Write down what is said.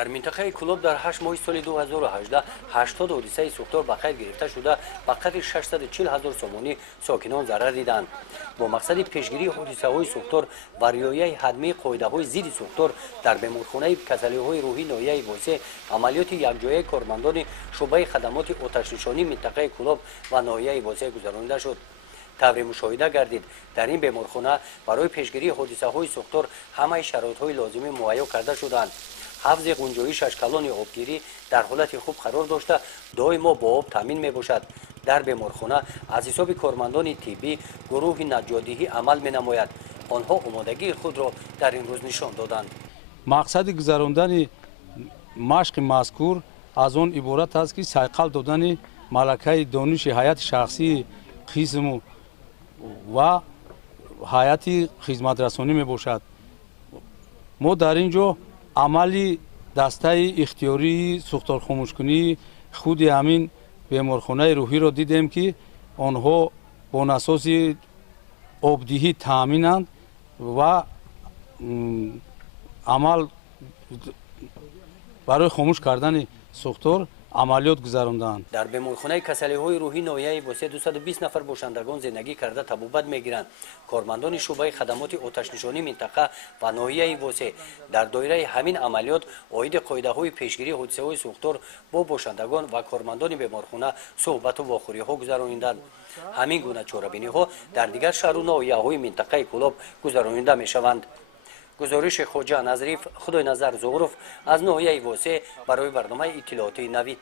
در منطقه کلوب در 8 ماه سال 2018 80 حادثه سوختار به خیر گرفته شده به قدر 640,000 سومانی ساکنان ضرر دیدند. با مقصد پیشگیری حادثه های سوختار و رعایت حتمی قاعده های ضد سوختار در بیمارخانه کسلی های روحی ناحیه بوسه عملیات یکجایی کارمندان شعبه خدمات آتش‌نشانی منطقه کلوب و ناحیه بوسه گذرانده شد. طوری مشاهده گردید در این بیمارخانه برای پیشگیری حادثه های سوختار همه شرایط های لازمی مهیا کرده شدند. حفظ گنجایش اشکالان آبگیری در حالت خوب قرار داشته دائما با آب تامین می باشد. در بیمارخانه از حساب کارمندان طبی گروه نجادی عمل می نماید. آنها آمادگی خود را در این روز نشان دادند. مقصد گذراندن مشق مذکور از آن عبارت است که سایقل دادن ملکه دانش حیات شخصی قسم و حیات خدمت رسانی می باشد. ما در اینجا عملی دسته اختیاری سوختار خاموشکنی خود همین بیمارخانه روحی را دیدیم که آنها با اساس آبدهی تامینند و عمل برای خاموش کردن سوختار عملیات گذراندند. در بیمارخانه کسلی های روحی ناحیه بوسه 220 نفر باشندگان زندگی کرده طبابت میگیرند. کارمندان شعبه خدمات آتش‌نشانی منطقه و ناحیه بوسه در دایره همین عملیات عاید قاعده های پیشگیری حادثه های سوختار با باشندگان و کارمندان بیمارخانه صحبت و واخوری ها گذراندند. همین گونه چاره‌بینی ها در دیگر شهر و ناحیه های منطقه کلوب گذرانده میشوند. گزارش خواجه نظریف خدای نظر زغرف از ناحیه واسه برای برنامه اطلاعاتی نوید.